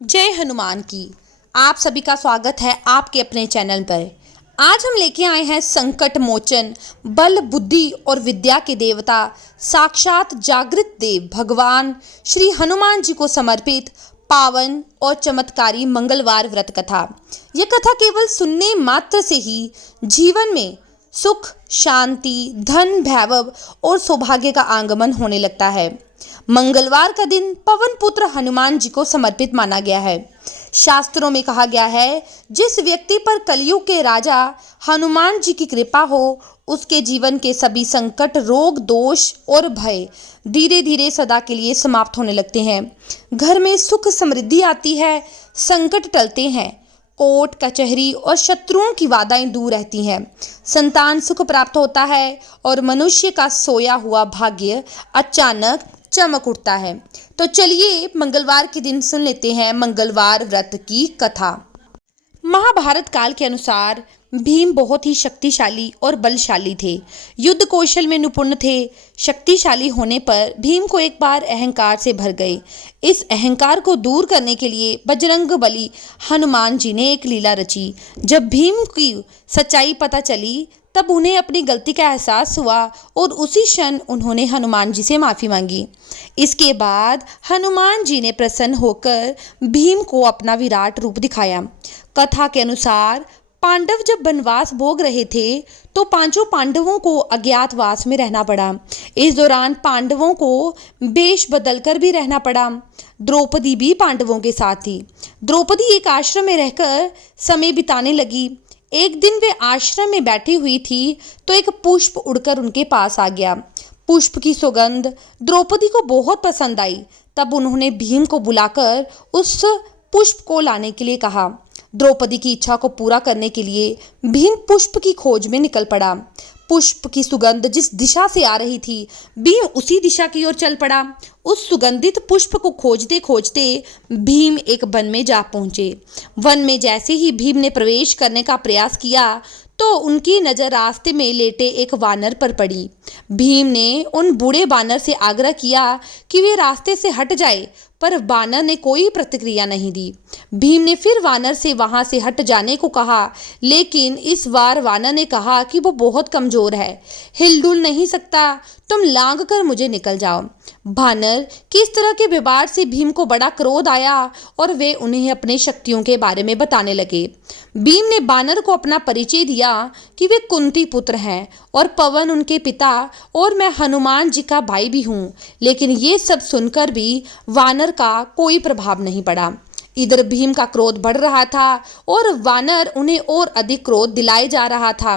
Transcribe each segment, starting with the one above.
जय हनुमान की। आप सभी का स्वागत है आपके अपने चैनल पर। आज हम लेके आए हैं संकट मोचन, बल बुद्धि और विद्या के देवता, साक्षात जागृत देव भगवान श्री हनुमान जी को समर्पित पावन और चमत्कारी मंगलवार व्रत कथा। यह कथा केवल सुनने मात्र से ही जीवन में सुख, शांति, धन, वैभव और सौभाग्य का आगमन होने लगता है। मंगलवार का दिन पवन पुत्र हनुमान जी को समर्पित माना गया है। शास्त्रों में कहा गया है, जिस व्यक्ति पर कलयुग के राजा हनुमान जी की कृपा हो, उसके जीवन के सभी संकट, रोग, दोष और भय धीरे धीरे सदा के लिए समाप्त होने लगते हैं। घर में सुख समृद्धि आती है, संकट टलते हैं, कोर्ट कचहरी और शत्रुओं की बाधाएं दूर रहती हैं, संतान सुख प्राप्त होता है और मनुष्य का सोया हुआ भाग्य अचानक चमक उठता है। तो चलिए मंगलवार के दिन सुन लेते हैं मंगलवार व्रत की कथा। महाभारत काल के अनुसार भीम बहुत ही शक्तिशाली और बलशाली थे। युद्ध कौशल में निपुण थे। शक्तिशाली होने पर भीम को एक बार अहंकार से भर गए। इस अहंकार को दूर करने के लिए बजरंग बली हनुमान जी ने एक लीला रची। जब भीम की सच्चाई पता चली तब उन्हें अपनी गलती का एहसास हुआ और उसी क्षण उन्होंने हनुमान जी से माफ़ी मांगी। इसके बाद हनुमान जी ने प्रसन्न होकर भीम को अपना विराट रूप दिखाया। कथा के अनुसार पांडव जब वनवास भोग रहे थे तो पांचों पांडवों को अज्ञातवास में रहना पड़ा। इस दौरान पांडवों को वेश बदलकर भी रहना पड़ा। द्रौपदी भी पांडवों के साथ थी। द्रौपदी एक आश्रम में रहकर समय बिताने लगी। एक दिन वे आश्रम में बैठी हुई थी तो एक पुष्प उड़कर उनके पास आ गया। पुष्प की सुगंध द्रौपदी को बहुत पसंद आई। तब उन्होंने भीम को बुलाकर उस पुष्प को लाने के लिए कहा। द्रौपदी की इच्छा को पूरा करने के लिए भीम पुष्प की खोज में निकल पड़ा। पुष्प की सुगंध जिस दिशा से आ रही थी, भीम उसी दिशा की ओर चल पड़ा। उस सुगंधित पुष्प को खोजते खोजते भीम एक वन में जा पहुंचे। वन में जैसे ही भीम ने प्रवेश करने का प्रयास किया तो उनकी नज़र रास्ते में लेटे एक वानर पर पड़ी। भीम ने उन बूढ़े वानर से आग्रह किया कि वे रास्ते से हट जाए, पर वानर ने कोई प्रतिक्रिया नहीं दी। भीम ने फिर वानर से वहां से हट जाने को कहा, लेकिन इस बार वानर ने कहा कि वो बहुत कमजोर है, हिलडुल नहीं सकता, तुम लांग कर मुझे निकल जाओ। वानर की इस तरह के व्यवहार से भीम को बड़ा क्रोध आया और वे उन्हें अपनी शक्तियों के बारे में बताने लगे। भीम ने वानर को अपना परिचय दिया कि वे कुंती पुत्र हैं और पवन उनके पिता और मैं हनुमान जी का भाई भी हूँ। लेकिन ये सब सुनकर भी वानर का कोई प्रभाव नहीं पड़ा। इधर भीम का क्रोध बढ़ रहा था और वानर उन्हें और अधिक क्रोध दिलाए जा रहा था,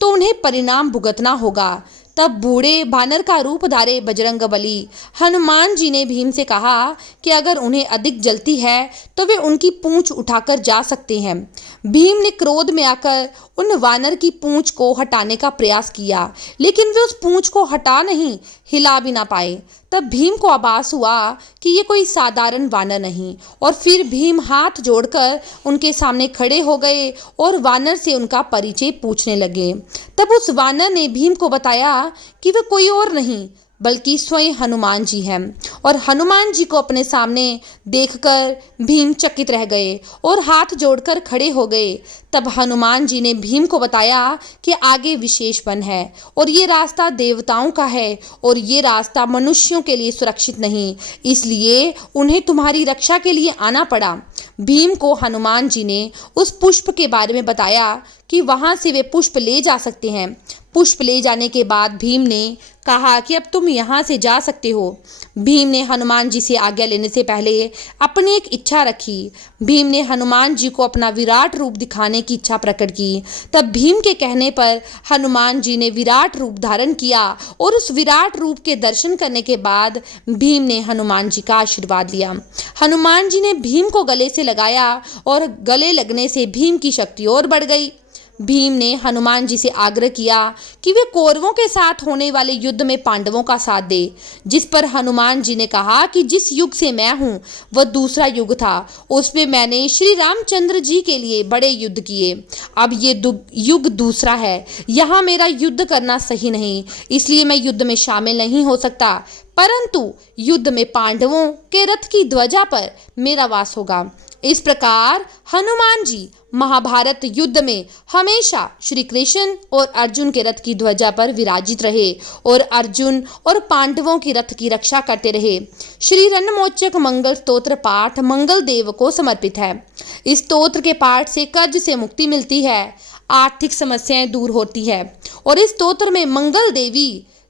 तो उन्हें परिणाम भुगतना होगा। तब बूढ़े वानर का रूप धारे बजरंग बली हनुमान जी ने भीम से कहा कि अगर उन्हें अधिक जलती है तो वे उनकी पूंछ उठाकर जा सकते हैं। भीम ने क्रोध में आकर उन वानर की पूंछ को हटाने का प्रयास किया, लेकिन वे उस पूंछ को हटा नहीं, हिला भी ना पाए। तब भीम को आभास हुआ कि ये कोई साधारण वानर नहीं, और फिर भीम हाथ जोड़कर उनके सामने खड़े हो गए और वानर से उनका परिचय पूछने लगे। तब उस वानर ने भीम को बताया कि वे कोई और नहीं बल्कि स्वयं हनुमान जी हैं, और हनुमान जी को अपने सामने देखकर भीम चकित रह गए और हाथ जोड़कर खड़े हो गए। तब हनुमान जी ने भीम को बताया कि आगे विशेष वन है और ये रास्ता देवताओं का है और ये रास्ता मनुष्यों के लिए सुरक्षित नहीं, इसलिए उन्हें तुम्हारी रक्षा के लिए आना पड़ा। भीम को हनुमान जी ने उस पुष्प के बारे में बताया कि वहाँ से वे पुष्प ले जा सकते हैं। पुष्प ले जाने के बाद भीम ने कहा कि अब तुम यहाँ से जा सकते हो। भीम ने हनुमान जी से आज्ञा लेने से पहले अपनी एक इच्छा रखी। भीम ने हनुमान जी को अपना विराट रूप दिखाने की इच्छा प्रकट की। तब भीम के कहने पर हनुमान जी ने विराट रूप धारण किया और उस विराट रूप के दर्शन करने के बाद भीम ने हनुमान जी का आशीर्वाद लिया। हनुमान जी ने भीम को गले से लगाया और गले लगने से भीम की शक्ति और बढ़ गई। भीम ने हनुमान जी से आग्रह किया कि वे कौरवों के साथ होने वाले युद्ध में पांडवों का साथ दे, जिस पर हनुमान जी ने कहा कि जिस युग से मैं हूँ वह दूसरा युग था, उसमें मैंने श्री रामचंद्र जी के लिए बड़े युद्ध किए। अब ये युग दूसरा है, यहाँ मेरा युद्ध करना सही नहीं, इसलिए मैं युद्ध में शामिल नहीं हो सकता, परंतु युद्ध में पांडवों के रथ की ध्वजा पर मेरा वास होगा। इस प्रकार हनुमान जी महाभारत युद्ध में हमेशा श्री कृष्ण और अर्जुन के रथ की ध्वजा पर विराजित रहे और अर्जुन और पांडवों की रथ की रक्षा करते रहे। श्री रणमोचक मंगल स्तोत्र पाठ मंगल देव को समर्पित है। इस स्तोत्र के पाठ से कर्ज से मुक्ति मिलती है, आर्थिक समस्याएं दूर होती है और इस स्तोत्र में मंगल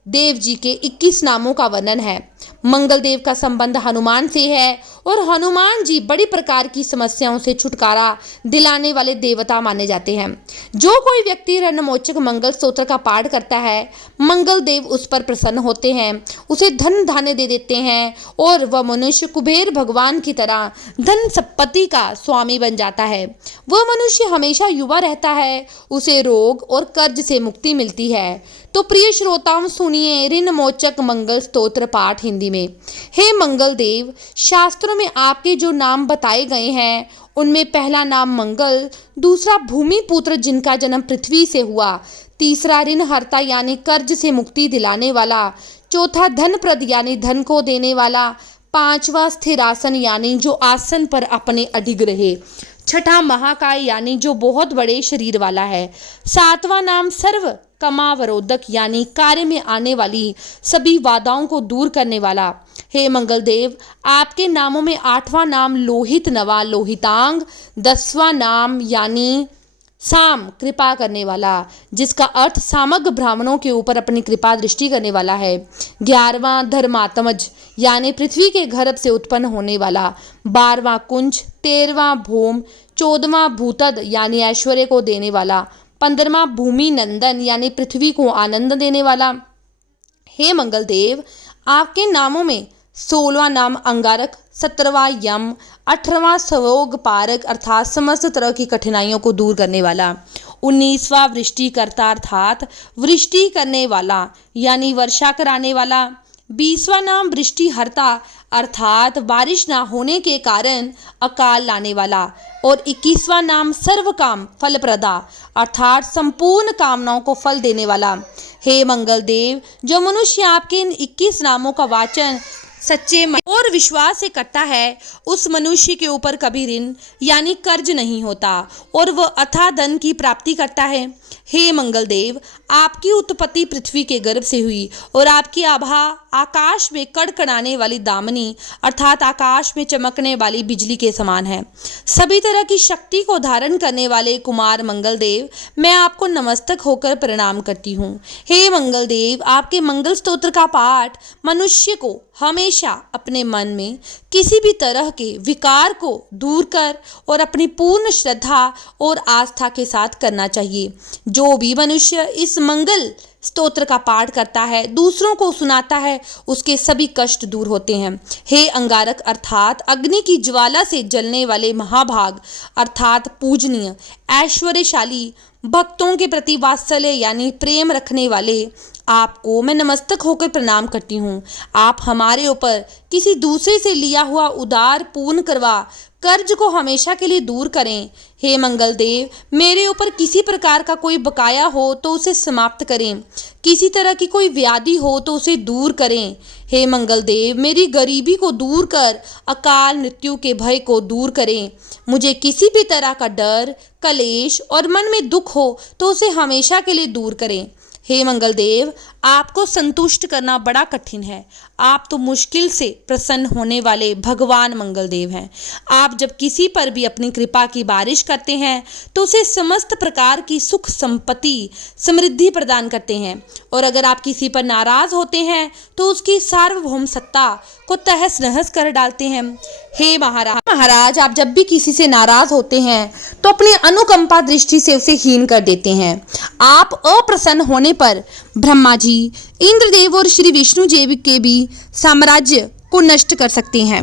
देव जी के 21 नामों का वर्णन है। मंगल देव का संबंध हनुमान से है और हनुमान जी बड़ी प्रकार की समस्याओं से छुटकारा दिलाने वाले देवता माने जाते हैं। जो कोई व्यक्ति रणमोचक मंगल स्तोत्र का पाठ करता है, मंगल देव उस पर प्रसन्न होते हैं, उसे धन धान्य दे देते हैं और वह मनुष्य कुबेर भगवान की तरह धन संपत्ति का स्वामी बन जाता है। वह मनुष्य हमेशा युवा रहता है, उसे रोग और कर्ज से मुक्ति मिलती है। तो प्रिय श्रोताओं, सुनिए ऋणमोचक मंगल स्तोत्र पाठ हिंदी में। हे मंगल देव, शास्त्रों में आपके जो नाम बताए गए हैं उनमें पहला नाम मंगल, दूसरा भूमिपुत्र जिनका जन्म पृथ्वी से हुआ, तीसरा ऋणहर्ता यानी कर्ज से मुक्ति दिलाने वाला, चौथा धनप्रद यानी धन को देने वाला, पांचवा स्थिरासन यानी जो आसन पर अपने अडिग रहे, छठा महाकाय यानी जो बहुत बड़े शरीर वाला है, सातवां नाम सर्व कमावरोधक यानी कार्य में आने वाली सभी बाधाओं को दूर करने वाला। हे मंगल देव, आपके नामों में 8वां नाम लोहित नवा लोहितांग, 10वां नाम यानी साम कृपा करने वाला, जिसका अर्थ समग्र ब्राह्मणों के ऊपर अपनी कृपा दृष्टि करने वाला है, 11वां धर्मात्मज यानी पृथ्वी के गर्भ से उत्पन्न होने वाला, 12वां कुंज, 13वां भूम, 14वां भूतद यानी ऐश्वर्य को देने वाला, 15वां भूमि नंदन यानी पृथ्वी को आनंद देने वाला। हे मंगल देव, आपके नामों में 16वां नाम अंगारक, 17वां यम, 18वां सवोग पारक अर्थात समस्त तरह की कठिनाइयों को दूर करने वाला, 19वां वृष्टिकर्ता अर्थात वृष्टि करने वाला यानी वर्षा कराने वाला, 20वां नाम वृष्टिहर्ता अर्थात बारिश ना होने के कारण अकाल लाने वाला और 21वां नाम सर्वकाम फलप्रदा अर्थात संपूर्ण कामनाओं को फल देने वाला। हे मंगल देव, जो मनुष्य आपके इन 21 नामों का वाचन सच्चे मन और विश्वास से करता है, उस मनुष्य के ऊपर कभी ऋण यानी कर्ज नहीं होता और वह अथाह धन की प्राप्ति करता है। हे मंगल देव, आपकी उत्पत्ति पृथ्वी के गर्भ से हुई और आपकी आभा आकाश में कड़कड़ाने वाली दामिनी अर्थात आकाश में चमकने वाली बिजली के समान है। सभी तरह की शक्ति को धारण करने वाले कुमार मंगल देव, मैं आपको नमस्तक होकर प्रणाम करती हूँ। हे मंगल देव, आपके मंगल स्तोत्र का पाठ मनुष्य को हमेशा अपने मन में किसी भी तरह के विकार को दूर कर और अपनी पूर्ण श्रद्धा और आस्था के साथ करना चाहिए। जो भी मनुष्य इस मंगल स्तोत्र का पाठ करता है, दूसरों को सुनाता है, उसके सभी कष्ट दूर होते हैं। हे अंगारक अर्थात अग्नि की ज्वाला से जलने वाले महाभाग अर्थात पूजनीय, ऐश्वर्यशाली, भक्तों के प्रति वात्सल्य यानी प्रेम रखने वाले, आपको मैं नमस्तक होकर प्रणाम करती हूँ। आप हमारे ऊपर किसी दूसरे से लिया हुआ उधार पूर्ण करवा कर्ज को हमेशा के लिए दूर करें। हे मंगल देव, मेरे ऊपर किसी प्रकार का कोई बकाया हो तो उसे समाप्त करें, किसी तरह की कोई व्याधि हो तो उसे दूर करें। हे मंगल देव, मेरी गरीबी को दूर कर अकाल मृत्यु के भय को दूर करें। मुझे किसी भी तरह का डर, कलेश और मन में दुख हो तो उसे हमेशा के लिए दूर करें। हे मंगल देव, आपको संतुष्ट करना बड़ा कठिन है। आप तो मुश्किल से प्रसन्न होने वाले भगवान मंगल देव हैं। आप जब किसी पर भी अपनी कृपा की बारिश करते हैं तो उसे समस्त प्रकार की सुख संपत्ति समृद्धि प्रदान करते हैं और अगर आप किसी पर नाराज होते हैं तो उसकी सार्वभौम सत्ता को तहस नहस कर डालते हैं। हे महाराज, आप जब भी किसी से नाराज होते हैं तो अपनी अनुकंपा दृष्टि से उसे हीन कर देते हैं। आप अप्रसन्न होने पर ब्रह्मा जी, इंद्रदेव और श्री विष्णु जी के भी साम्राज्य को नष्ट कर सकते हैं।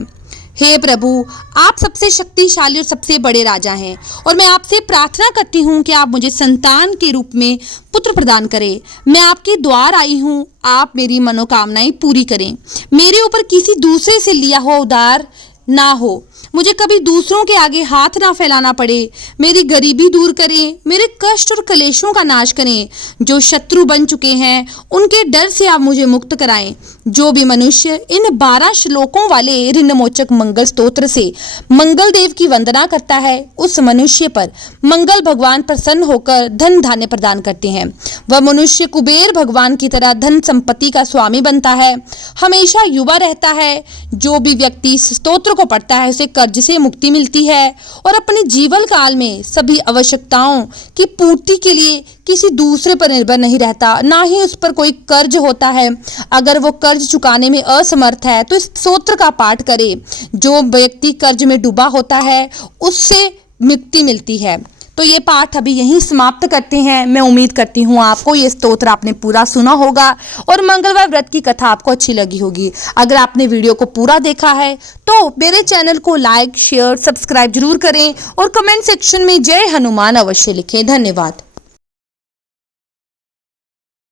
हे प्रभु, आप सबसे शक्तिशाली और सबसे बड़े राजा हैं और मैं आपसे प्रार्थना करती हूँ कि आप मुझे संतान के रूप में पुत्र प्रदान करें। मैं आपके द्वार आई हूँ, आप मेरी मनोकामनाएं पूरी करें। मेरे ऊपर किसी दूसरे से लिया हुआ उधार ना हो, मुझे कभी दूसरों के आगे हाथ ना फैलाना पड़े। मेरी गरीबी दूर करें, मेरे कष्ट और क्लेशों का नाश करें। जो शत्रु बन चुके हैं उनके डर से आप मुझे मुक्त कराएं। जो भी मनुष्य इन 12 श्लोकों वाले ऋण मोचक मंगल स्तोत्र से मंगल देव की वंदना करता है, उस मनुष्य पर मंगल भगवान प्रसन्न होकर धन धान्य प्रदान करते हैं। वह मनुष्य कुबेर भगवान की तरह धन संपत्ति का स्वामी बनता है, हमेशा युवा रहता है। जो भी व्यक्ति इस स्तोत्र को पढ़ता है उसे कर्ज से मुक्ति मिलती है और अपने जीवन काल में सभी आवश्यकताओं की पूर्ति के लिए किसी दूसरे पर निर्भर नहीं रहता, ना ही उस पर कोई कर्ज होता है। अगर वो कर्ज चुकाने में असमर्थ है तो इस स्तोत्र का पाठ करे। जो व्यक्ति कर्ज में डूबा होता है उससे मुक्ति मिलती है। तो ये पाठ अभी यहीं समाप्त करते हैं। मैं उम्मीद करती हूँ आपको ये स्तोत्र आपने पूरा सुना होगा और मंगलवार व्रत की कथा आपको अच्छी लगी होगी। अगर आपने वीडियो को पूरा देखा है तो मेरे चैनल को लाइक, शेयर, सब्सक्राइब जरूर करें और कमेंट सेक्शन में जय हनुमान अवश्य लिखें। धन्यवाद।